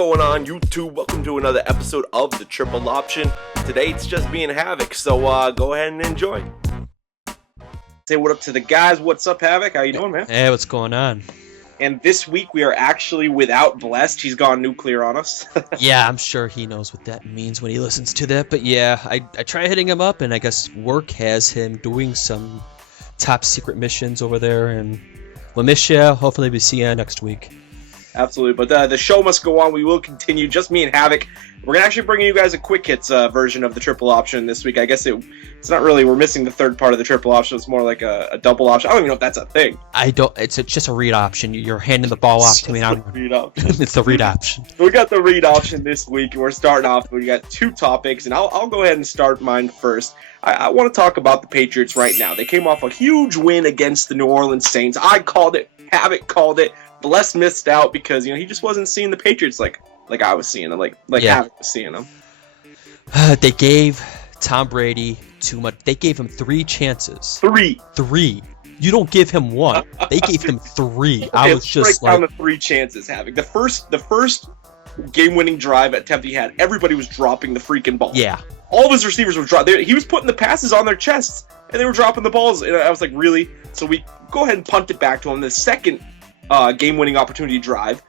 going on, YouTube? Welcome to another episode of The Triple Option. Today it's just me and HaVoC, so go ahead and enjoy. Say what up to the guys. What's up, HaVoC? How you doing, man? Hey, what's going on? And this week we are actually without Blessed. He's gone nuclear on us. Yeah, I'm sure he knows what that means when he listens to that. But yeah, I try hitting him up, and I guess work has him doing some top secret missions over there. And we'll miss you. Hopefully we see you next week. Absolutely, but the show must go on. We will continue. Just me and HaVoC. We're gonna actually bring you guys a quick hits version of the triple option this week. I guess it's not really. We're missing the third part of the triple option. It's more like a double option. I don't even know if that's a thing. I don't. It's just a read option. You're handing the ball off to me. It's the read option. We got the read option this week, and we're starting off. We got two topics, and I'll go ahead and start mine first. I want to talk about the Patriots right now. They came off a huge win against the New Orleans Saints. I called it. HaVoC called it. Bless missed out because he just wasn't seeing the Patriots like I was seeing them, like yeah. HaVoC was seeing them. They gave Tom Brady too much. They gave him 3 chances. Three. You don't give him 1. They gave him 3. Okay, I was just break down the 3 chances, HaVoC. The first game-winning drive attempt he had, everybody was dropping the freaking ball. Yeah. All of his receivers were dropping. He was putting the passes on their chests, and they were dropping the balls. And I was like, really? So we go ahead and punt it back to him. The second game-winning opportunity drive,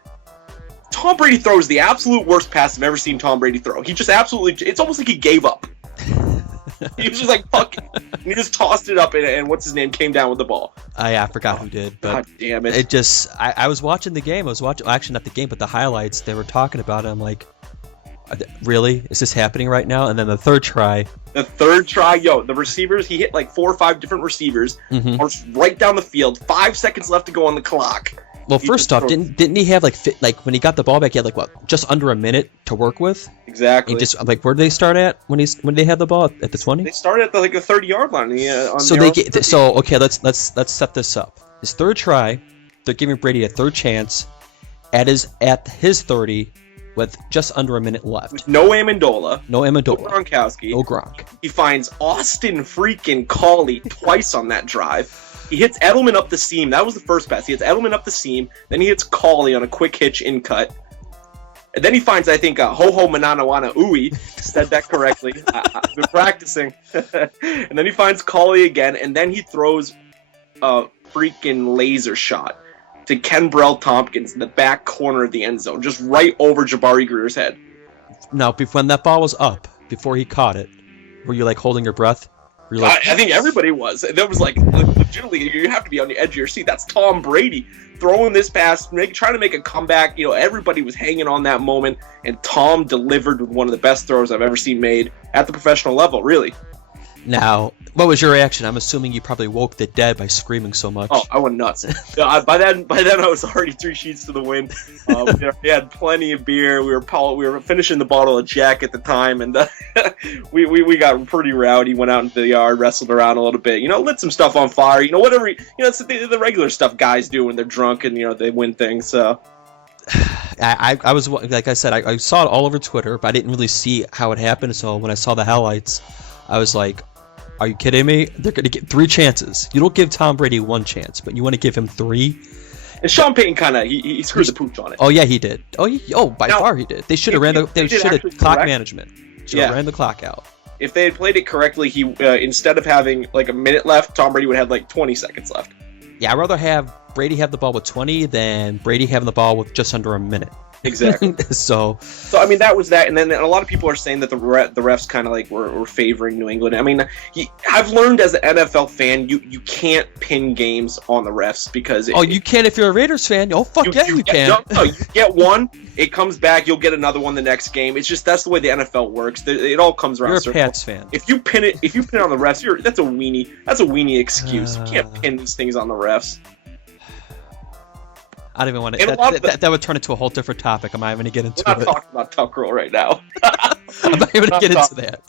Tom Brady throws the absolute worst pass I've ever seen Tom Brady throw. He just absolutely, it's almost like he gave up. He was just like, fuck it. And he just tossed it up, and what's his name came down with the ball. I forgot who did. But God damn it. It just, I was watching the game. I was watching, actually not the game, but the highlights. They were talking about it. I'm like, really? Is this happening right now? And then the third try, the receivers, he hit like 4 or 5 different receivers, marched right down the field, 5 seconds left to go on the clock. Well, first off, didn't he have like when he got the ball back, he had like just under a minute to work with? Exactly. And just like, where did they start at when they had the ball at the 20? They started at the 30-yard line. Okay, let's set this up. His third try, they're giving Brady a third chance at his 30 with just under a minute left. With no Amendola. No Gronkowski. No Gronk. He finds Austin freaking Collie twice on that drive. He hits Edelman up the seam. That was the first pass. He hits Edelman up the seam. Then he hits Collie on a quick hitch in cut. And then he finds, I think, Ho-Ho Mananawana Ui. Said that correctly. I've been practicing. And then he finds Collie again. And then he throws a freaking laser shot to Kenbrell Tompkins in the back corner of the end zone. Just right over Jabari Greer's head. Now, when that ball was up, before he caught it, were you like holding your breath? I think everybody was. That was like, legitimately, you have to be on the edge of your seat. That's Tom Brady throwing this pass, trying to make a comeback. Everybody was hanging on that moment, and Tom delivered with one of the best throws I've ever seen made at the professional level, really. Now, what was your reaction? I'm assuming you probably woke the dead by screaming so much. Oh, I went nuts. By then, I was already 3 sheets to the wind. We had plenty of beer. We were finishing the bottle of Jack at the time, and we got pretty rowdy. Went out into the yard, wrestled around a little bit. Lit some stuff on fire. Whatever. It's the regular stuff guys do when they're drunk and they win things. So. I was, like I said, I saw it all over Twitter, but I didn't really see how it happened. So when I saw the highlights, I was like, are you kidding me? They're going to get 3 chances. You don't give Tom Brady 1 chance, but you want to give him 3? And Sean Payton kind of he screwed the pooch on it. Oh yeah, he did. By far he did. They should have ran the clock management. Should have ran the clock out. If they had played it correctly, he instead of having like a minute left, Tom Brady would have like 20 seconds left. Yeah, I'd rather have Brady have the ball with 20 than Brady having the ball with just under a minute. Exactly. So I mean, that was that, and then a lot of people are saying that the refs kind of like were favoring New England. I mean, I've learned as an NFL fan, you can't pin games on the refs because you can if you're a Raiders fan. Oh fuck you can. No, you get one, it comes back, you'll get another one the next game. It's just that's the way the NFL works. It all comes around. You're a Pats fan. If you pin it on the refs, that's a weenie excuse. You can't pin these things on the refs. I don't even want to. That would turn into a whole different topic. I'm not even going to get into it. We're not talking about Tuck Roll right now. I'm not even going to get into that.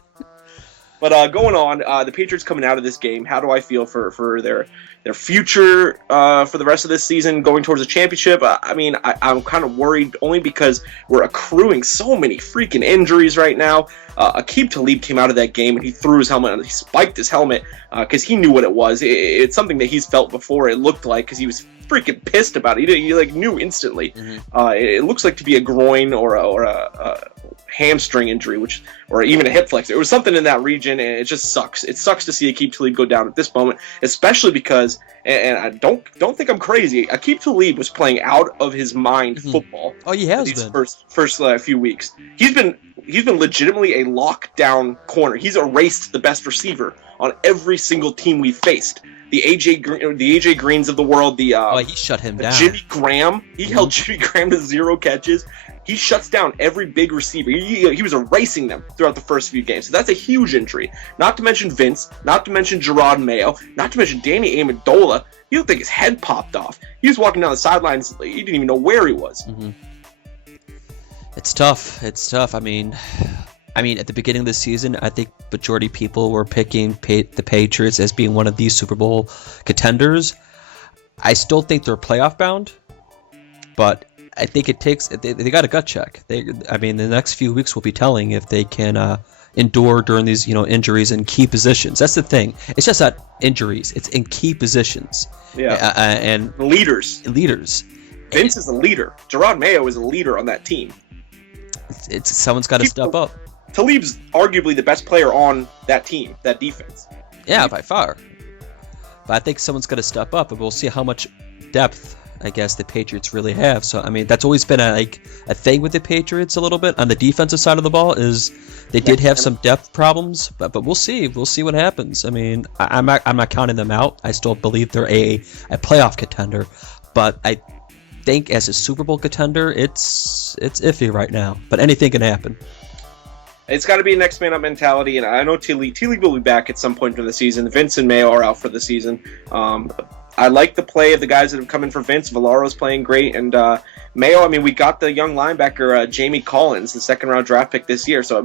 But going on, the Patriots coming out of this game, how do I feel for their future for the rest of this season going towards a championship? I'm kind of worried only because we're accruing so many freaking injuries right now. Aqib Talib came out of that game and he threw his helmet and he spiked his helmet because he knew what it was. It's something that he's felt before, it looked like, because he was freaking pissed about it. He like knew instantly. Mm-hmm. It looks like to be a groin or a hamstring injury, or even a hip flexor. It was something in that region, and it just sucks. It sucks to see Aqib Talib go down at this moment, especially because, and I don't think I'm crazy, Aqib Talib was playing out of his mind football. Oh, he has these been. First few weeks. He's been legitimately a lockdown corner. He's erased the best receiver on every single team we've faced. The AJ Greens of the world, he shut him down. Jimmy Graham, he held Jimmy Graham to 0 catches. He shuts down every big receiver. He was erasing them throughout the first few games. So that's a huge injury. Not to mention Vince, not to mention Gerard Mayo, not to mention Danny Amendola. You don't think his head popped off. He was walking down the sidelines. He didn't even know where he was. Mm-hmm. It's tough. I mean, at the beginning of the season, I think majority of people were picking the Patriots as being one of these Super Bowl contenders. I still think they're playoff bound, but I think it takes. They got a gut check. The next few weeks will be telling if they can endure during these injuries in key positions. That's the thing. It's just not injuries. It's in key positions. Yeah. And leaders. Vince is a leader. Gerard Mayo is a leader on that team. It's someone's got to step up. Talib's arguably the best player on that team, that defense. Yeah, by far. But I think someone's got to step up, and we'll see how much depth, I guess, the Patriots really have. So, that's always been a thing with the Patriots a little bit on the defensive side of the ball, is they did have some depth problems, but we'll see. We'll see what happens. I'm not counting them out. I still believe they're a playoff contender, but I think as a Super Bowl contender, it's iffy right now. But anything can happen. It's got to be a next man up mentality, and I know Talib will be back at some point during the season. Vince and Mayo are out for the season. I like the play of the guys that have come in for Vince. Valero's playing great, and Mayo, we got the young linebacker Jamie Collins, the second-round draft pick this year. So,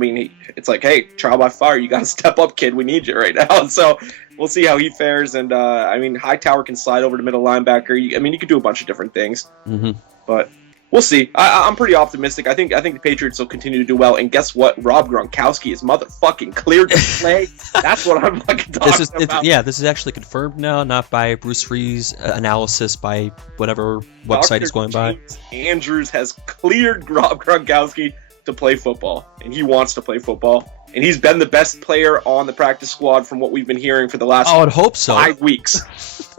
it's like, hey, trial by fire, you got to step up, kid. We need you right now. So, we'll see how he fares. And, Hightower can slide over to middle linebacker. You could do a bunch of different things. Mm-hmm. But we'll see. I'm pretty optimistic. I think the Patriots will continue to do well. And guess what? Rob Gronkowski is motherfucking cleared to play. That's what I'm fucking talking about. This is actually confirmed now, not by Bruce Ree's analysis, by whatever website he's going by. Andrews has cleared Rob Gronkowski to play football, and he wants to play football. And he's been the best player on the practice squad from what we've been hearing for the last I'd hope so. 5 weeks.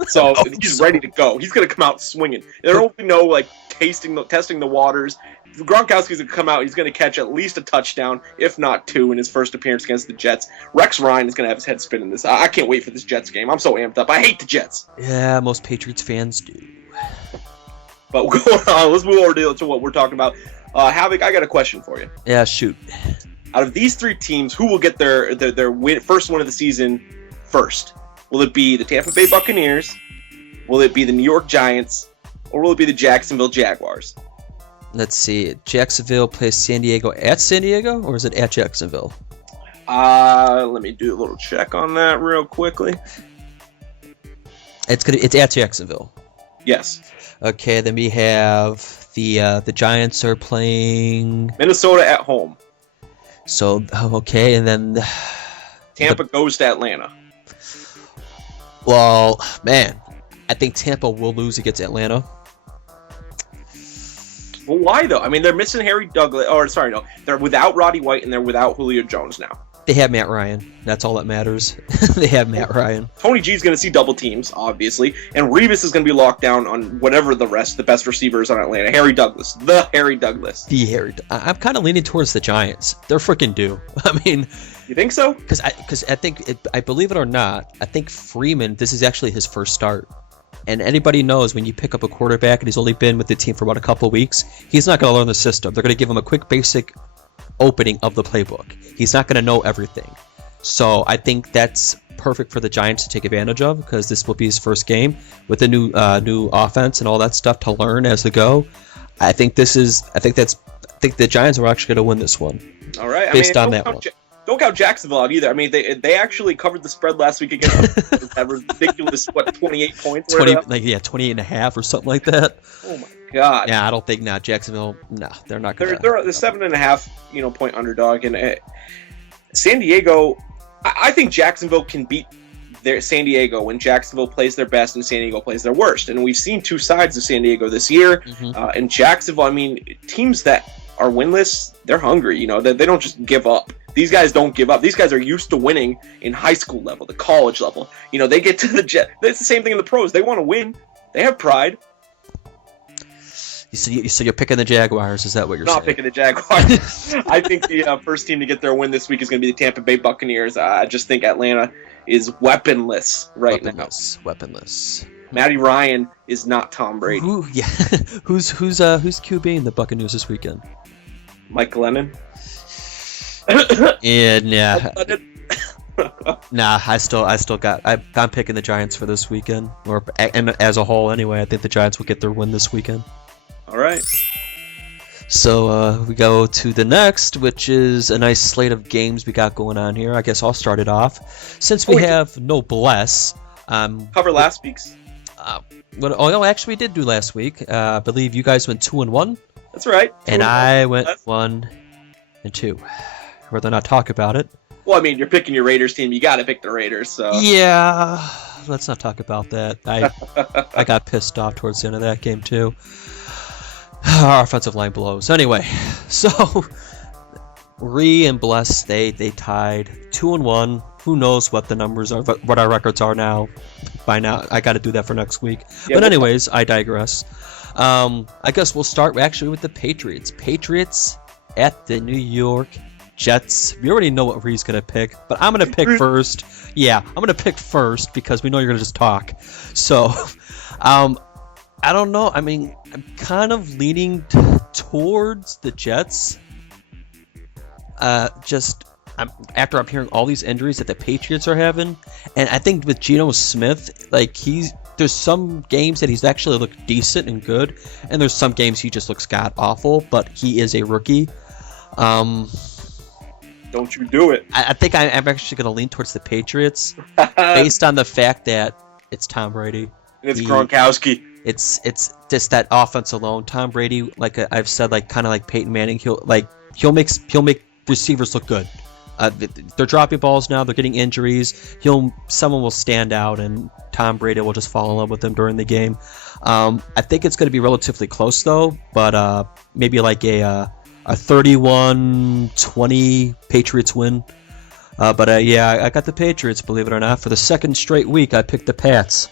So he's ready to go. He's going to come out swinging. There won't be no testing the waters. Gronkowski's going to come out. He's going to catch at least a touchdown, if not 2, in his first appearance against the Jets. Rex Ryan is going to have his head spinning this. I can't wait for this Jets game. I'm so amped up. I hate the Jets. Yeah, most Patriots fans do. But going on, let's move over to what we're talking about. HaVoC, I got a question for you. Yeah, shoot. Out of these 3 teams, who will get their first win of the season first? Will it be the Tampa Bay Buccaneers? Will it be the New York Giants? Or will it be the Jacksonville Jaguars? Let's see. Jacksonville plays San Diego at San Diego, or is it at Jacksonville? Let me do a little check on that real quickly. It's at Jacksonville. Yes. Okay, then we have the Giants are playing Minnesota at home. So okay, and then Tampa goes to Atlanta. Well, man, I think Tampa will lose against Atlanta. Well, why though? They're missing Harry Douglas. They're without Roddy White and they're without Julio Jones now. They have Matt Ryan. That's all that matters. They have Matt Ryan. Tony G's going to see double teams, obviously, and Revis is going to be locked down on whatever the best receivers on Atlanta. Harry Douglas. I'm kind of leaning towards the Giants. They're freaking due. You think so? Because I think, I believe it or not, I think Freeman, this is actually his first start. And anybody knows when you pick up a quarterback and he's only been with the team for about a couple of weeks, he's not going to learn the system. They're going to give him a quick basic opening of the playbook. He's not going to know everything. So I think that's perfect for the Giants to take advantage of, because this will be his first game with a new offense and all that stuff to learn as they go. I think the Giants are actually going to win this one. All right. Based on that one. don't count Jacksonville out either. I mean, they actually covered the spread last week against that ridiculous 28 points. 28 and a half or something like that. Oh my god. Yeah, I don't think Jacksonville. No, they're not going to. They're the 7.5 point underdog, and San Diego. I think Jacksonville can beat San Diego when Jacksonville plays their best and San Diego plays their worst. And we've seen two sides of San Diego this year. And Jacksonville, I mean, teams that are winless, they're hungry. They don't just give up. These guys don't give up. These guys are used to winning in high school level, the college level. They get to the Jets. It's the same thing in the pros. They want to win. They have pride. So you're picking the Jaguars? Is that what you're saying? Not picking the Jaguars. I think the first team to get their win this week is going to be the Tampa Bay Buccaneers. I just think Atlanta is weaponless now. Weaponless. Matty Ryan is not Tom Brady. Who's QB in the Buccaneers this weekend? Mike Glennon. Yeah. Nah, I'm picking the Giants for this weekend, and as a whole anyway. I think the Giants will get their win this weekend. All right. So we go to the next, which is a nice slate of games we got going on here. I guess I'll start it off. Since we have no bless. Cover last week's. Actually we did do last week. I believe you guys went 2-1. That's right. And I went 1-2. I'd rather not talk about it. Well, I mean, you're picking your Raiders team. You got to pick the Raiders. So yeah, let's not talk about that. I got pissed off towards the end of that game too. Our offensive line blows. Anyway, so and Bless they tied 2-1. Who knows what the numbers are? What our records are now? By now, I got to do that for next week. Yeah, but anyways, I digress. I guess we'll start actually with the Patriots. Patriots at the New York Jets. We already know what Ree's going to pick, but I'm going to pick first. Yeah, I'm going to pick first because we know you're going to just talk. So, I don't know. I mean, I'm kind of leaning towards the Jets. After I'm hearing all these injuries that the Patriots are having, and I think with Geno Smith, there's some games that he's actually looked decent and good, and there's some games he just looks god awful. But he is a rookie. Don't you do it. I think I'm actually going to lean towards the Patriots based on the fact that it's Tom Brady. And it's Gronkowski. It's just that offense alone. Tom Brady, like I've said, kind of like Peyton Manning, he'll make receivers look good. They're dropping balls now. They're getting injuries. Someone will stand out, and Tom Brady will just fall in love with them during the game. I think it's going to be relatively close though, but maybe like a 31-20 Patriots win. But I got the Patriots, believe it or not. For the second straight week, I picked the Pats.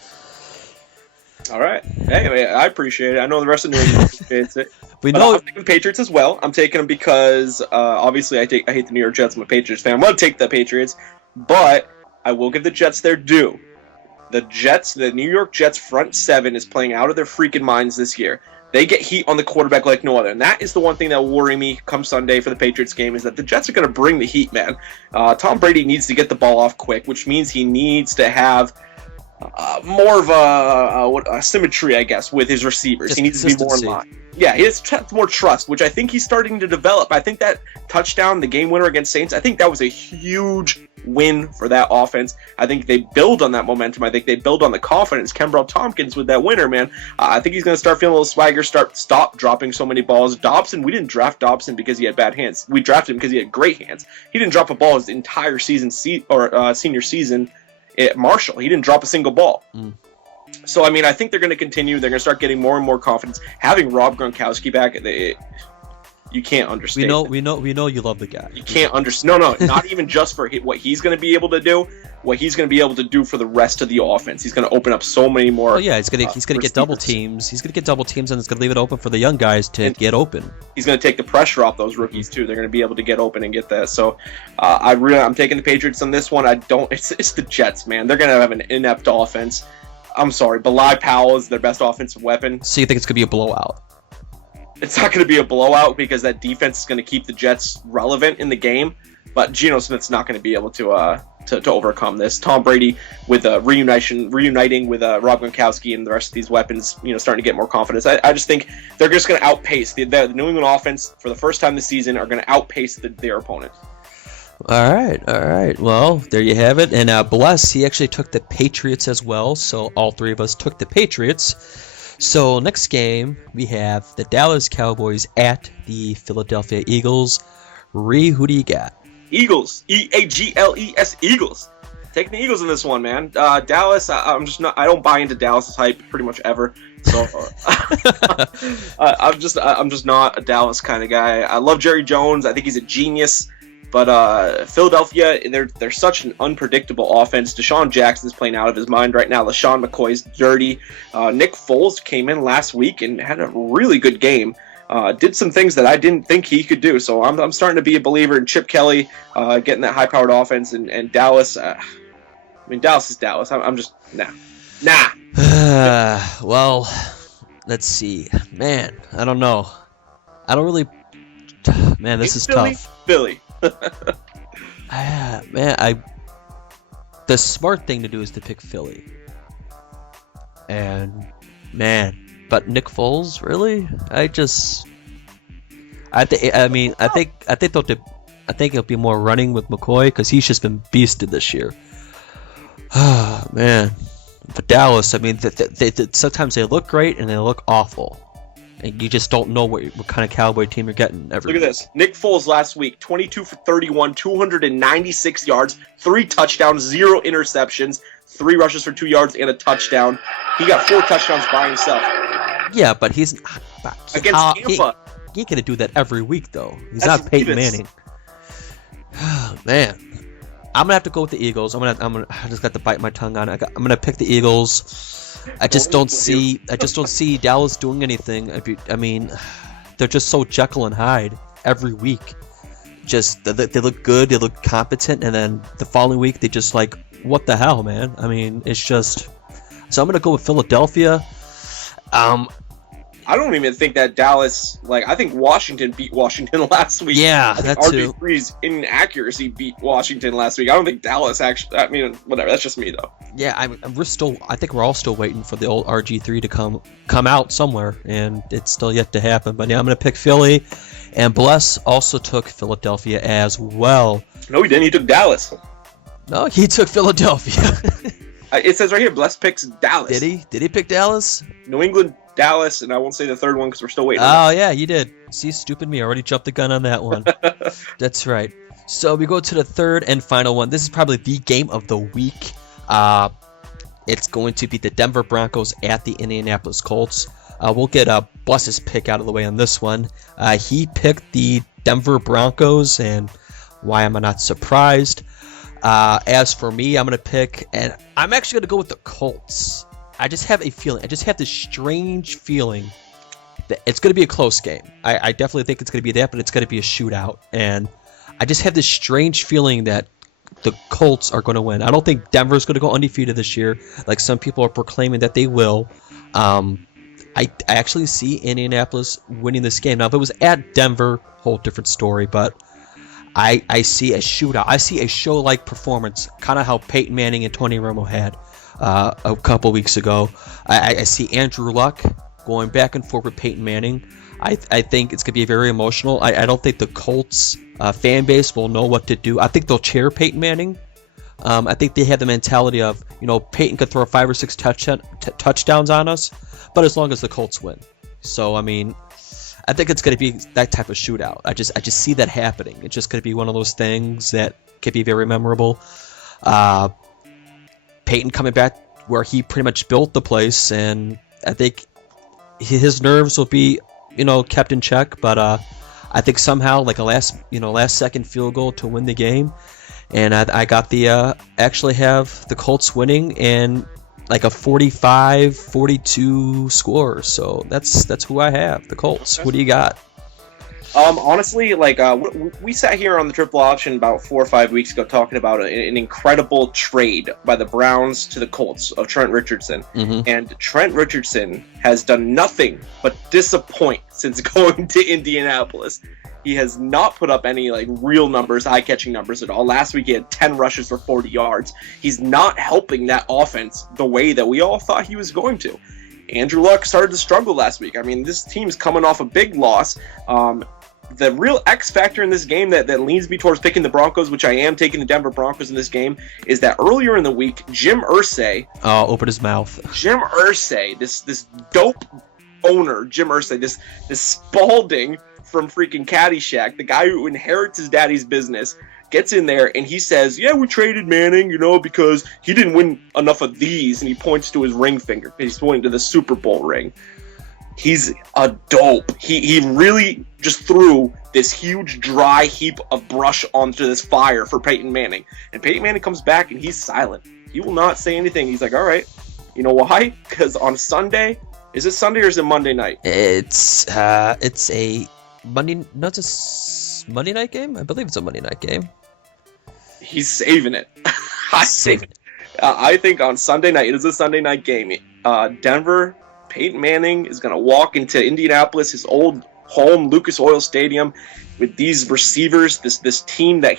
All right. Hey, I appreciate it. I know the rest of New York appreciates it. I'm taking the Patriots as well. I'm taking them because, obviously, I hate the New York Jets. I'm a Patriots fan. I'm going to take the Patriots, but I will give the Jets their due. The New York Jets front seven is playing out of their freaking minds this year. They get heat on the quarterback like no other. And that is the one thing that will worry me come Sunday for the Patriots game is that the Jets are going to bring the heat, man. Tom Brady needs to get the ball off quick, which means he needs to have more of a symmetry, I guess, with his receivers. He needs to be more in line. Yeah, he has more trust, which I think he's starting to develop. I think that touchdown, the game winner against Saints, I think that was a huge win for that offense. I think they build on that momentum. I think they build on the confidence. Kenbrell Tompkins with that winner, man. I think he's going to start feeling a little swagger, stop dropping so many balls. Dobson, we didn't draft Dobson because he had bad hands. We drafted him because he had great hands. He didn't drop a ball his entire season, senior season at Marshall. He didn't drop a single ball. So, I mean, I think they're going to continue. They're going to start getting more and more confidence. Having Rob Gronkowski back, you can't understand. We know you love the guy. You can't understand. No, not even just for what he's going to be able to do. What he's going to be able to do for the rest of the offense. He's going to open up so many more. Oh yeah, he's going to get double teams. He's going to get double teams, and it's going to leave it open for the young guys to get open. He's going to take the pressure off those rookies too. They're going to be able to get open and get that. So, I'm taking the Patriots on this one. It's the Jets, man. They're going to have an inept offense. I'm sorry, Bilal Powell is their best offensive weapon. So you think it's going to be a blowout? It's not going to be a blowout because that defense is going to keep the Jets relevant in the game. But Geno Smith's not going to be able to overcome this. Tom Brady with reuniting with Rob Gronkowski and the rest of these weapons, starting to get more confidence. I just think they're just going to outpace the New England offense for the first time this season. Are going to outpace their opponent. All right, all right. Well, there you have it. And Bless, he actually took the Patriots as well. So all three of us took the Patriots. So next game, we have the Dallas Cowboys at the Philadelphia Eagles. Ree, who do you got? Eagles. Eagles. Eagles. Taking the Eagles in this one, man. Dallas, I'm just not. I don't buy into Dallas's hype pretty much ever. So I'm just not a Dallas kind of guy. I love Jerry Jones. I think he's a genius. But Philadelphia, they're such an unpredictable offense. Deshaun Jackson's playing out of his mind right now. LaShawn McCoy's dirty. Nick Foles came in last week and had a really good game. Did some things that I didn't think he could do. So I'm starting to be a believer in Chip Kelly getting that high-powered offense. And Dallas, Dallas is Dallas. I'm just, nah. Well, let's see. Man, I don't know. I don't really... Man, this is tough. Philly. Man, the smart thing to do is to pick Philly. And, man, but Nick Foles, really? I think it'll be more running with McCoy because he's just been beasted this year. Man, for Dallas, sometimes they look great and they look awful, and you just don't know what kind of Cowboy team you're getting every week. Look at this. Nick Foles last week, 22 for 31, 296 yards, 3 touchdowns, 0 interceptions, 3 rushes for 2 yards and a touchdown. He got 4 touchdowns by himself. Yeah, but he's against Tampa. He ain't gonna do that every week though. He's not Peyton Manning. Man, I'm gonna have to go with the Eagles. I just got to bite my tongue on it. I'm gonna pick the Eagles. I just don't see Dallas doing anything. They're just so Jekyll and Hyde every week. Just they look good, they look competent, and then the following week they just like, what the hell, man? It's just. So I'm gonna go with Philadelphia. I don't even think that Dallas, I think Washington beat Washington last week. Yeah, that too. RG3's inaccuracy beat Washington last week. I don't think Dallas actually, whatever, that's just me though. Yeah, I think we're all still waiting for the old RG3 to come out somewhere, and it's still yet to happen. But yeah, I'm going to pick Philly, and Bless also took Philadelphia as well. No, he didn't. He took Dallas. No, he took Philadelphia. It says right here, Bless picks Dallas. Did he? Did he pick Dallas? New England, Dallas, and I won't say the third one because we're still waiting. Oh, yeah, you did. See, stupid me. I already jumped the gun on that one. That's right. So we go to the third and final one. This is probably the game of the week. It's going to be the Denver Broncos at the Indianapolis Colts. We'll get Bless's pick out of the way on this one. He picked the Denver Broncos, and why am I not surprised? As for me, I'm going to pick, and I'm actually going to go with the Colts. I just have a feeling. I just have this strange feeling that it's going to be a close game. I definitely think it's going to be that, but it's going to be a shootout. And I just have this strange feeling that the Colts are going to win. I don't think Denver's going to go undefeated this year, like some people are proclaiming that they will. I actually see Indianapolis winning this game. Now, if it was at Denver, whole different story, but I see a shootout. I see a show-like performance, kind of how Peyton Manning and Tony Romo had a couple weeks ago. I see Andrew Luck going back and forth with Peyton Manning. I think it's going to be very emotional. I don't think the Colts fan base will know what to do. I think they'll cheer Peyton Manning. I think they have the mentality of, Peyton could throw 5 or 6 touchdowns on us, but as long as the Colts win. So, I think it's going to be that type of shootout. I just see that happening. It's just going to be one of those things that could be very memorable. Peyton coming back where he pretty much built the place, and I think his nerves will be, kept in check. But I think somehow, like a last second field goal to win the game, and I got the actually have the Colts winning and like a 45-42 score. So that's who I have, the Colts. What do you got? Honestly, we sat here on the Triple Option about 4 or 5 weeks ago talking about an incredible trade by the Browns to the Colts of Trent Richardson. Mm-hmm. And Trent Richardson has done nothing but disappoint since going to Indianapolis. He has not put up any real numbers, eye-catching numbers at all. Last week he had 10 rushes for 40 yards. He's not helping that offense the way that we all thought he was going to. Andrew Luck started to struggle last week. This team's coming off a big loss. the real X factor in this game that leans me towards picking the Broncos, which I am taking the Denver Broncos in this game, is that earlier in the week, Jim Irsay. Oh, open his mouth. Jim Irsay, this dope owner, Jim Irsay, this Spalding from freaking Caddyshack, the guy who inherits his daddy's business, gets in there and he says, yeah, we traded Manning, because he didn't win enough of these, and he points to his ring finger. He's pointing to the Super Bowl ring. He's a dope. He really just threw this huge dry heap of brush onto this fire for Peyton Manning. And Peyton Manning comes back and he's silent. He will not say anything. He's like, all right. You know why? Because on Sunday, is it Sunday or is it Monday night? It's a Monday, not just Monday night game? I believe it's a Monday night game. He's saving it. I think on Sunday night, it is a Sunday night game. Denver, Peyton Manning is going to walk into Indianapolis, his old home, Lucas Oil Stadium, with these receivers, this team that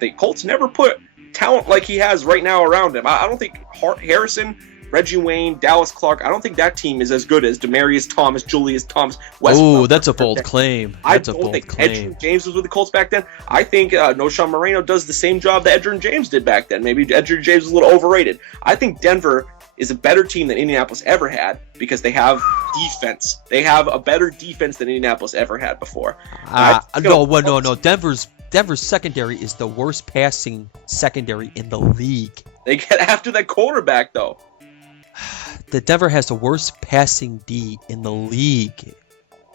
the Colts never put talent like he has right now around him. I don't think Harrison, Reggie Wayne, Dallas Clark, I don't think that team is as good as Demaryius Thomas, Julius Thomas, Wes. Oh, that's a bold claim. That's a bold claim. Edgerrin James was with the Colts back then. I think Noshawn Moreno does the same job that Edgerrin James did back then. Maybe Edgerrin James is a little overrated. I think Denver is a better team than Indianapolis ever had because they have defense. They have a better defense than Indianapolis ever had before. No. Denver's secondary is the worst passing secondary in the league. They get after that quarterback, though. The Denver has the worst passing D in the league.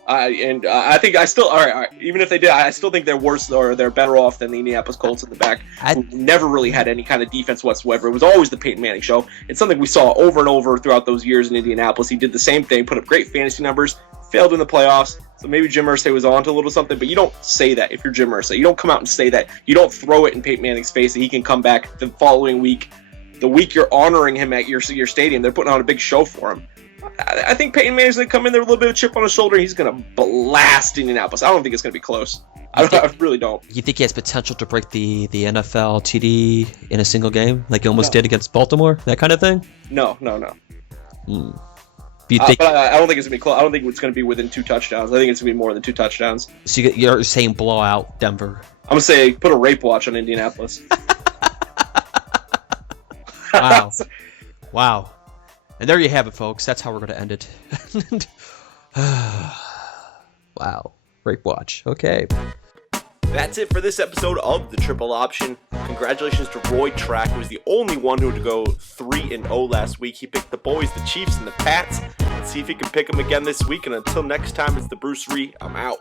I think I still, all right, even if they did, I still think they're worse or they're better off than the Indianapolis Colts in the back, who never really had any kind of defense whatsoever. It was always the Peyton Manning show. It's something we saw over and over throughout those years in Indianapolis. He did the same thing, put up great fantasy numbers, failed in the playoffs. So maybe Jim Irsay was on to a little something, but you don't say that if you're Jim Irsay. You don't come out and say that. You don't throw it in Peyton Manning's face that he can come back the following week. The week you're honoring him at your stadium, they're putting on a big show for him. I think Peyton Manning's going to come in there with a little bit of chip on his shoulder. He's going to blast Indianapolis. I don't think it's going to be close. I really don't. You think he has potential to break the NFL TD in a single game, like he almost did against Baltimore? That kind of thing? No. Do you think? But I don't think it's going to be close. I don't think it's going to be within 2 touchdowns. I think it's going to be more than 2 touchdowns. So you're saying blowout Denver? I'm going to say put a rape watch on Indianapolis. Wow. And there you have it, folks. That's how we're going to end it. Wow. Rape watch. Okay. That's it for this episode of The Triple Option. Congratulations to Roy Track, who was the only one who would go 3-0 last week. He picked the boys, the Chiefs, and the Pats. Let's see if he can pick them again this week. And until next time, it's the Bruce Ree. I'm out.